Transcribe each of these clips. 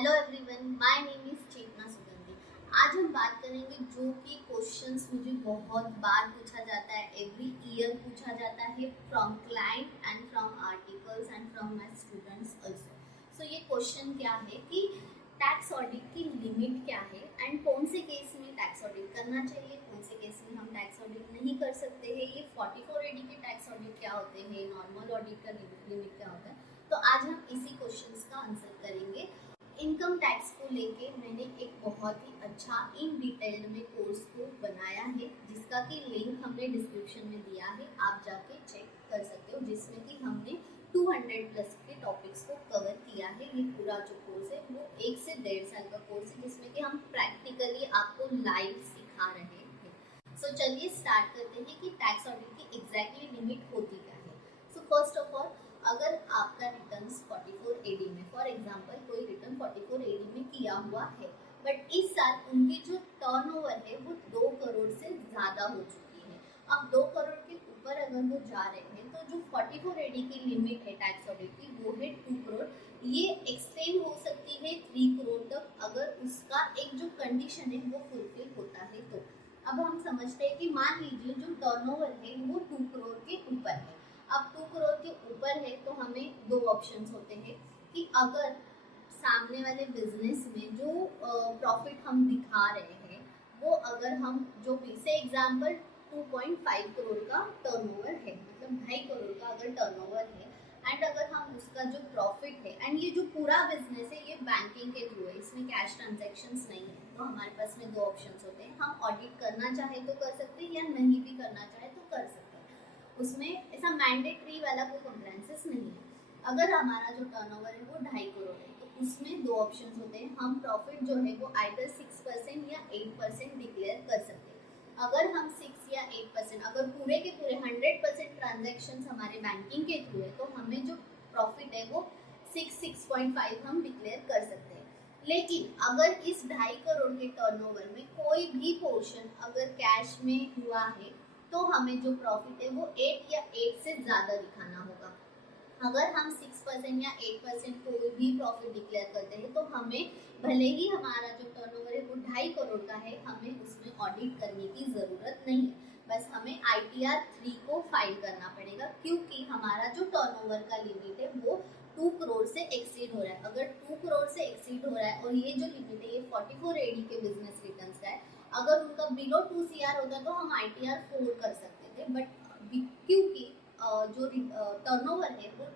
Hello everyone, my name is Chetna Sugandhi. आज हम बात करेंगे जो कि क्वेश्चंस मुझे बहुत बार पूछा जाता है, एवरी ईयर पूछा जाता है from client and from articles and from my students also. So ये क्वेश्चन क्या है कि टैक्स ऑडिट की लिमिट क्या है एंड कौन से केस में टैक्स ऑडिट करना चाहिए, कौन से केस में हम टैक्स ऑडिट नहीं कर सकते हैं, ये 44AD के टैक्स ऑडिट क्या होते हैं, नॉर्मल ऑडिट का लिमिट क्या होता है। तो आज हम इसी क्वेश्चंस का आंसर करेंगे। इनकम टैक्स को लेके मैंने एक बहुत ही अच्छा इन डिटेल में कोर्स को बनाया है, जिसका कि लिंक हमने डिस्क्रिप्शन में दिया है, आप जाके चेक कर सकते हो, जिसमें कि हमने 200 प्लस के टॉपिक्स को कवर किया है। ये पूरा जो कोर्स है वो 1 से 1.5 साल का कोर्स है, जिसमें कि हम प्रैक्टिकली आपको लाइव सिखा रहे हैं। सो चलिए स्टार्ट करते हैं कि टैक्स ऑडिट की एग्जैक्टली लिमिट होती क्या है। सो फर्स्ट ऑफ ऑल, अगर आपका रिटर्न्स 44AD में, फॉर एग्जांपल कोई रिटर्न 44AD में किया हुआ है, बट इस साल उनकी जो टर्नओवर है वो 2 करोड़ से ज़्यादा हो चुकी है। अब 2 करोड़ के ऊपर अगर वो जा रहे हैं तो जो 44AD की लिमिट है टैक्स ऑडिट की वो है 2 करोड़। ये एक्सटेंड हो सकती है 3 करोड़ तक, अगर उसका एक जो कंडीशन है वो फुलफिल होता है तो। अब हम समझते हैं कि मान लीजिए जो टर्नओवर है वो 2 करोड़ के ऊपर है। अब 2 करोड़ के ऊपर है तो हमें 2 ऑप्शंस होते हैं कि अगर सामने वाले बिजनेस में जो प्रॉफिट हम दिखा रहे हैं वो, अगर हम जो भी से एग्जांपल 2.5 करोड़ का टर्नओवर है, मतलब 2.5 करोड़ का अगर टर्नओवर है, एंड अगर हम उसका जो प्रॉफिट है, एंड ये जो पूरा बिजनेस है ये बैंकिंग के थ्रू है, इसमें कैश ट्रांजैक्शंस नहीं है, तो हमारे पास में 2 ऑप्शंस होते हैं। हम ऑडिट करना चाहे तो कर सकते हैं या नहीं भी करना चाहे तो कर सकते हैं। उसमें ऐसा मैंडेटरी वाला कोई कॉम्प्लायंसेस नहीं है। अगर हमारा जो टर्नओवर है वो 2.5 करोड़ है तो उसमें 2 ऑप्शंस होते हैं। हम प्रॉफिट जो है वो आइदर 6% या 8% डिक्लेयर कर सकते हैं। अगर हम 6 या 8%, अगर पूरे के पूरे 100% ट्रांजेक्शन हमारे बैंकिंग के थ्रू है तो हमें जो प्रॉफिट है वो 6.5 हम डिक्लेयर कर सकते हैं। लेकिन अगर इस 2.5 करोड़ के टर्नओवर में कोई भी पोर्शन अगर कैश में हुआ है तो हमें जो प्रॉफिट है वो 8 या 8 से ज़्यादा दिखाना होगा। अगर हम 6% या 8% कोई भी प्रॉफिट डिक्लेयर करते हैं तो हमें, भले ही हमारा जो टर्नओवर है वो 2.5 करोड़ का है, हमें उसमें ऑडिट करने की ज़रूरत नहीं है। बस हमें ITR 3 को फाइल करना पड़ेगा, क्योंकि हमारा जो टर्नओवर का लिमिट है वो 2 करोड़ से एक्सीड हो रहा है। अगर 2 करोड़ से एक्सीड हो रहा है और ये जो लिमिट है ये 44AD के बिजनेस रिटर्न्स का है, अगर उनका बिलो 2 CR होता तो हम ITR 4 कर सकते थे, बट क्योंकि जो टर्नओवर है वो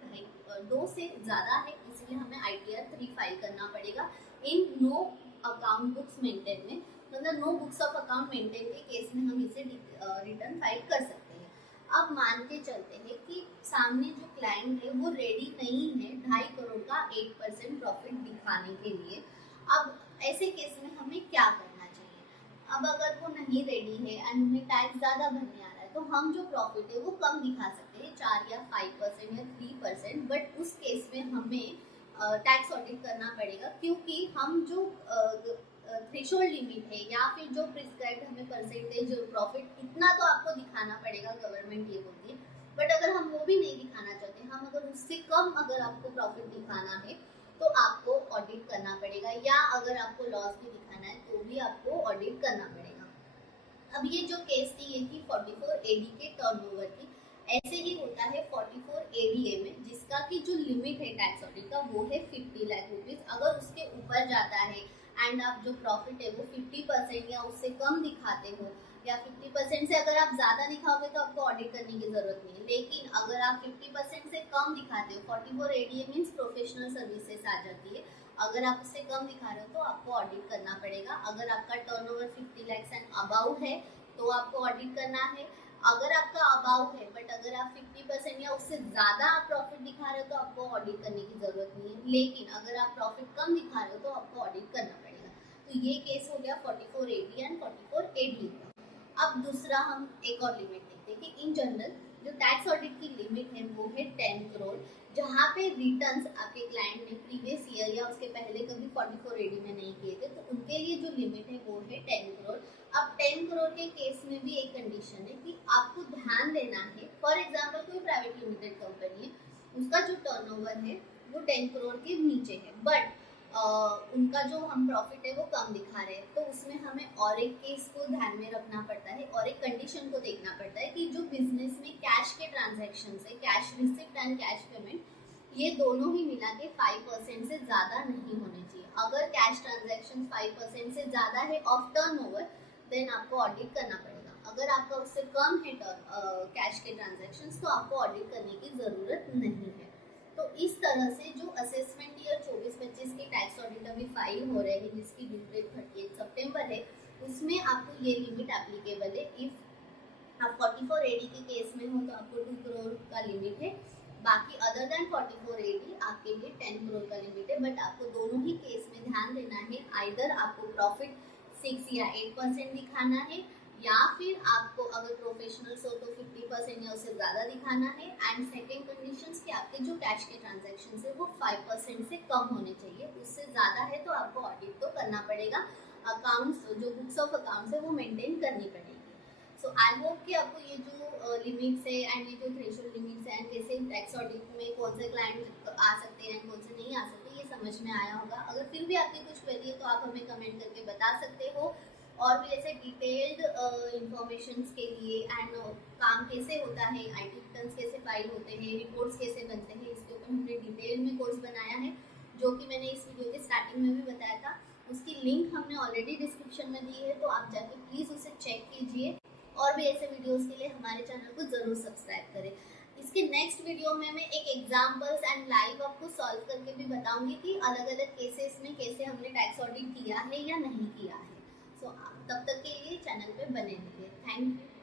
2 से ज़्यादा है, इसलिए हमें ITR 3 फाइल करना पड़ेगा इन नो अकाउंट बुक्स मेंटेन में, मतलब no books of account maintain के केस में हम इसे रिटर्न फाइल कर सकते हैं। अब मान के चलते हैं कि सामने जो क्लाइंट है वो रेडी नहीं है 2.5 करोड़ का 8% प्रॉफिट दिखाने के लिए। अब ऐसे केस में हमें क्या करना चाहिए? अब अगर वो नहीं रेडी है एंड उन्हें टैक्स ज़्यादा भरने आ रहा है तो हम जो प्रॉफिट है वो कम दिखा सकते हैं, 4 या 5% या 3%, बट उस केस में हमें टैक्स ऑडिट करना पड़ेगा, क्योंकि हम जो थ्रेशोल्ड लिमिट है या फिर जो प्रिस्क्राइब्ड हमें परसेंटेज प्रॉफिट, इतना तो आपको दिखाना पड़ेगा, गवर्नमेंट ये बोलती है। बट अगर हम वो भी नहीं दिखाना चाहते, हम अगर उससे कम अगर आपको प्रॉफिट दिखाना है तो आपको ऑडिट करना पड़ेगा, या अगर आपको लॉस भी दिखाना है तो भी आपको ऑडिट करना पड़ेगा। अब ये जो केस थी ये थी 44AD के टर्नओवर की। ऐसे ही होता है 44ADA में, जिसका की जो लिमिट है टैक्स ऑडिट का वो है 50 लाख रुपीज। अगर उसके ऊपर जाता है एंड आप जो प्रॉफिट है वो 50% या उससे कम दिखाते हो, या 50% से अगर आप ज़्यादा दिखाओगे तो आपको ऑडिट करने की ज़रूरत नहीं है। लेकिन अगर आप 50% से कम दिखाते हो, 44ADA मीन्स प्रोफेशनल सर्विसेज आ जाती है, अगर आप उससे कम दिखा रहे हो तो आपको ऑडिट करना पड़ेगा। अगर आपका टर्नओवर 50 लाख एंड अबाउ है तो आपको ऑडिट करना है। अगर आपका अबाउ है बट अगर आप 50% या उससे ज़्यादा आप प्रॉफिट दिखा रहे हो तो आपको ऑडिट करने की ज़रूरत नहीं है। लेकिन अगर आप प्रॉफिट कम दिखा रहे हो तो आपको ऑडिट करना पड़ेगा। तो ये केस हो गया 44AD एंड 44AD का। अब दूसरा हम एक और लिमिट देखते हैं कि इन जनरल जो टैक्स ऑडिट की लिमिट है वो है 10 करोड़, जहाँ पे रिटर्न्स आपके क्लाइंट ने प्रीवियस ईयर या उसके पहले कभी 44AD में नहीं किए थे, तो उनके लिए जो लिमिट है वो है 10 करोड़। अब 10 करोड़ के केस में भी एक कंडीशन है कि आपको ध्यान देना है, फॉर एग्जाम्पल कोई प्राइवेट लिमिटेड कंपनी है, उसका जो टर्नओवर है वो 10 करोड़ के नीचे है, बट उनका जो हम प्रॉफिट है वो कम दिखा रहे हैं, तो उसमें हमें और एक केस को ध्यान में रखना पड़ता है और एक कंडीशन को देखना पड़ता है कि जो बिजनेस में कैश के ट्रांजैक्शन है, cash receipt and cash payment, ये दोनों ही मिला के 5% से ज़्यादा नहीं होने चाहिए। अगर कैश ट्रांजैक्शन 5% से ज़्यादा है ऑफ टर्न ओवर, देन आपको ऑडिट करना पड़ेगा। अगर आपका उससे कम है कैश के ट्रांजैक्शन, तो आपको ऑडिट करने की ज़रूरत नहीं है। तो इस तरह से जो असेसमेंट ईयर 24-25 के टैक्स ऑडिट अभी फाइल हो रहे हैं, जिसकी ड्यू डेट 30 सितंबर है, उसमें आपको ये लिमिट एप्लीकेबल है। इफ आप 44 एडी के केस में हो तो आपको 2 करोड़ का लिमिट है, बाकी अदर देन 44 एडी आपके लिए 10 करोड़ का लिमिट है। बट आपको दोनों ही केस में ध्यान देना है, आइदर आपको प्रॉफिट 6 या 8% दिखाना है, या फिर आपको अगर प्रोफेशनल्स हो तो 50% या उससे ज़्यादा दिखाना है। एंड सेकेंड कंडीशंस कि आपके जो कैश के ट्रांजैक्शन है वो 5% से कम होने चाहिए, उससे ज़्यादा है तो आपको ऑडिट तो करना पड़ेगा। अकाउंट्स, जो बुक्स ऑफ अकाउंट्स है वो मेंटेन करनी पड़ेगी। सो आई होप कि आपको ये जो लिमिट्स है एंड ये जो थ्रेशोल्ड लिमिट्स है एंड कैसे टैक्स ऑडिट में कौन से क्लाइंट आ सकते हैं कौन से नहीं आ सकते, ये समझ में आया होगा। अगर फिर भी आपकी कुछ क्वेरी है तो आप हमें कमेंट करके बता सकते हो। और भी ऐसे डिटेल्ड इंफॉर्मेशन के लिए एंड काम कैसे होता है, आईटी रिटर्न्स कैसे फाइल होते हैं, रिपोर्ट्स कैसे बनते हैं, इसके ऊपर हमने डिटेल में कोर्स बनाया है, जो कि मैंने इस वीडियो के स्टार्टिंग में भी बताया था। उसकी लिंक हमने ऑलरेडी डिस्क्रिप्शन में दी है, तो आप जाके प्लीज़ उसे चेक कीजिए। और भी ऐसे वीडियोस के लिए हमारे चैनल को ज़रूर सब्सक्राइब करें। इसके नेक्स्ट वीडियो में मैं एक एग्जाम्पल्स एंड लाइव आपको सॉल्व करके भी बताऊंगी कि अलग अलग केसेस में कैसे हमने टैक्स ऑडिट किया है या नहीं किया है। सो तब तक के लिए चैनल पे बने रहिए। Thank you.